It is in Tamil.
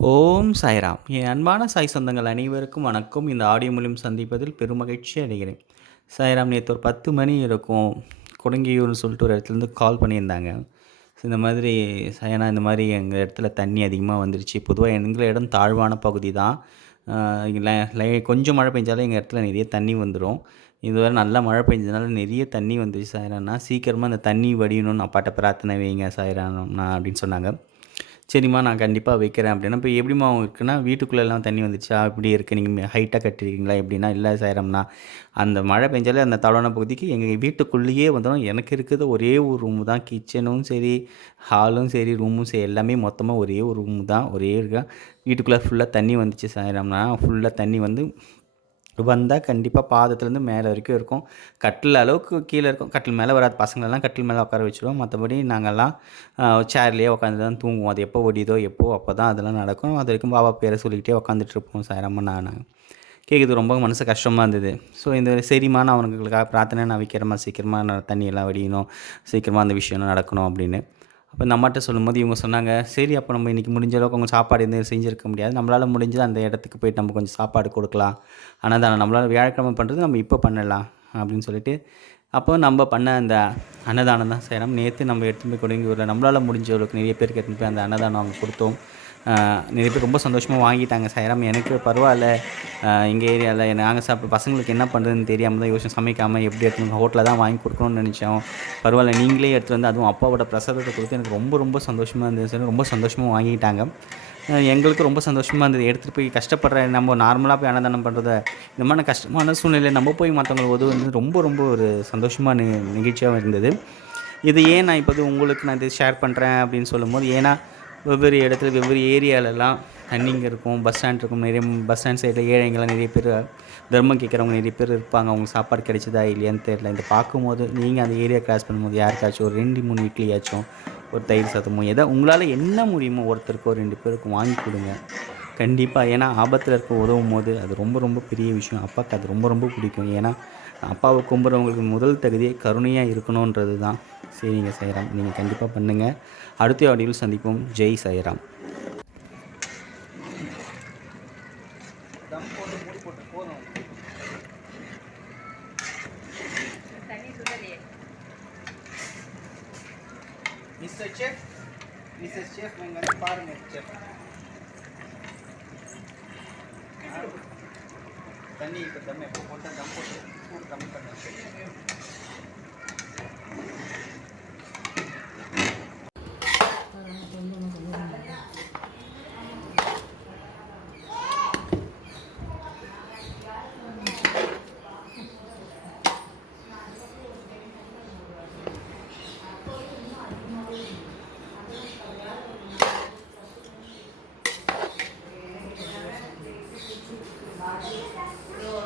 ஓம் சாய்ராம். என் அன்பான சாய் சொந்தங்கள் அனைவருக்கும் வணக்கம். இந்த ஆடியோ மூலியம் சந்திப்பதில் பெருமகிழ்ச்சி அடைகிறேன். சாய்ராம் நேற்று ஒரு பத்து மணி இருக்கும். குடங்கியூர்னு சொல்லிட்டு ஒரு இடத்துலேருந்து கால் பண்ணியிருந்தாங்க. இந்த மாதிரி சாயனா இந்த மாதிரி எங்கள் இடத்துல தண்ணி அதிகமாக வந்துருச்சு. பொதுவாக எங்கள் இடம் தாழ்வான பகுதி தான். கொஞ்சம் மழை பெஞ்சாலும் எங்கள் இடத்துல நிறைய தண்ணி வந்துடும் இதுவரை நல்லா மழை பெஞ்சதுனால நிறைய தண்ணி வந்துருச்சு சாயிரானா. சீக்கிரமாக அந்த தண்ணி வடியணும்னு அப்பாட்ட பிரார்த்தனை வைங்க சாயிரானா அப்படின்னு சொன்னாங்க. சரிம்மா நான் கண்டிப்பாக வைக்கிறேன் அப்படின்னா இப்போ எப்படிம்மா இருக்குன்னா வீட்டுக்குள்ளெல்லாம் தண்ணி வந்துச்சா இப்படி இருக்குது நீங்கள் ஹைட்டாக கட்டிருக்கீங்களா? எப்படின்னா இல்லை சேரம்னா அந்த மழை பெஞ்சாலே அந்த தளவான பகுதிக்கு எங்கள் வீட்டுக்குள்ளேயே வந்துடும் எனக்கு இருக்கிறது ஒரே ஒரு ரூமு தான். கிச்சனும் சரி ஹாலும் சரி ரூமும் சரி எல்லாமே மொத்தமாக ஒரே ஒரு ரூமு தான். ஒரே இருக்கா. வீட்டுக்குள்ளே ஃபுல்லாக தண்ணி வந்துச்சு சாயிரம்னா ஃபுல்லாக தண்ணி வந்து வந்தால் கண்டிப்பாக பாதத்துலேருந்து மேலே வரைக்கும் இருக்கும். கட்டில் அளவுக்கு கீழே இருக்கும். கட்டில் மேலே வராது. பசங்களெல்லாம் கட்டில் மேலே உட்கார வச்சுருவோம். மற்றபடி நாங்கள்லாம் சேர்லேயே உட்காந்து தான் தூங்குவோம். அது எப்போ ஒடியுதோ எப்போ அப்போ தான் அதெல்லாம் நடக்கும். அது வரைக்கும் பாபா பேரை சொல்லிக்கிட்டே உட்காந்துட்டு இருப்போம் சாயரம்மா நான். கேட்குது ரொம்ப மனசு கஷ்டமாக இருந்தது. ஸோ இந்த சரிம்மா நான் அவனுங்களுக்காக பிரார்த்தனை நான் வைக்கிறேம்மா சீக்கிரமாக தண்ணியெல்லாம் வடியணும். சீக்கிரமாக அந்த விஷயம்லாம் நடக்கணும் அப்படின்னு. அப்போ இந்த அம்மாட்ட சொல்லும்போது இவங்க சொன்னாங்க சரி அப்போ நம்ம இன்றைக்கி முடிஞ்ச அளவுக்கு அவங்க சாப்பாடு எதுவும் செஞ்சுருக்க முடியாது. நம்மளால் முடிஞ்சது அந்த இடத்துக்கு போயிட்டு நம்ம கொஞ்சம் சாப்பாடு கொடுக்கலாம். அன்னதானம் நம்மளால் வியாழக்கிழமை பண்ணுறது நம்ம இப்போ பண்ணலாம் அப்படின்னு சொல்லிட்டு அப்போ நம்ம பண்ண அந்த அன்னதானம் தான் செய்கிறோம் நேற்று நம்ம எடுத்துகிட்டு போய் கொடுங்கூரில் நம்மளால் முடிஞ்ச அளவுக்கு நிறைய பேருக்கு எடுத்துன்னு போய் அந்த அன்னதானம் அவங்க கொடுத்தோம். நிறைய பேர் ரொம்ப சந்தோஷமாக வாங்கிட்டாங்க. சைராம் எனக்கு பரவாயில்ல. எங்கள் ஏரியாவில் நாங்கள் சாப்பிட பசங்களுக்கு என்ன பண்ணுறதுன்னு தெரியாமல் தான் யோசனை சமைக்காமல் எப்படி எடுத்துக்கணும் ஹோட்டலில் தான் வாங்கி கொடுக்கணும்னு நினச்சோம். பரவாயில்ல நீங்களே எடுத்துகிட்டு வந்து அதுவும் அப்பாவோட பிரசாதத்தை கொடுத்து எனக்கு ரொம்ப ரொம்ப சந்தோஷமாக இருந்துச்சு ரொம்ப சந்தோஷமாக வாங்கிட்டாங்க. எங்களுக்கு ரொம்ப சந்தோஷமாக இருந்தது. எடுத்துகிட்டு போய் கஷ்டப்படுற நம்ம நார்மலாக போய் அன்னதானம் பண்ணுறத இந்த மாதிரி கஷ்டமான சூழ்நிலை நம்ம போய் மற்றவங்களுக்கு உதவுறது ரொம்ப ரொம்ப ஒரு சந்தோஷமான நிகழ்ச்சியாக இருந்தது. இது ஏன் நான் இப்போ உங்களுக்கு நான் இது ஷேர் பண்ணுறேன் அப்படின்னு சொல்லும்போது ஏன்னா வெவ்வேறு இடத்துல வெவ்வேறு ஏரியாலெலாம் தண்ணிங்க இருக்கும் பஸ் ஸ்டாண்ட் இருக்கும். நிறைய பஸ் ஸ்டாண்ட் சைடில் ஏழைங்கெல்லாம் நிறைய பேர் தர்மம் கேட்குறவங்க நிறைய பேர் இருப்பாங்க. அவங்களுக்கு சாப்பாடு கிடைச்சதா இல்லையான்னு தெரியல. இந்த பார்க்கும்போது நீங்கள் அந்த ஏரியா கிராஸ் பண்ணும்போது யாருக்காச்சும் ஒரு ரெண்டு மூணு இட்லியாச்சும் ஒரு தயிர் சாதமோ எதோ உங்களால் என்ன முடியுமோ ஒருத்தருக்கோ ரெண்டு பேருக்கும் வாங்கி கொடுங்க. கண்டிப்பாக ஏன்னா ஆபத்தில் இருக்க உதவும் போது அது ரொம்ப ரொம்ப பெரிய விஷயம். அப்பாவுக்கு அது ரொம்ப ரொம்ப பிடிக்கும். ஏன்னா அப்பாவை கும்புறவங்களுக்கு முதல் தகுதியே கருணையாக இருக்கணுன்றது தான். சரிங்க சைராம் நீங்கள் கண்டிப்பாக பண்ணுங்கள் அடுத்த ஆடியோவில் சந்திப்போம். Jai Sairam mister chef mister chef நீங்கள் வந்து பாருங்கள் செஃப் தண்ணி இப்போ தம் எப்போ போட்டால் தம் போட்டு rồi.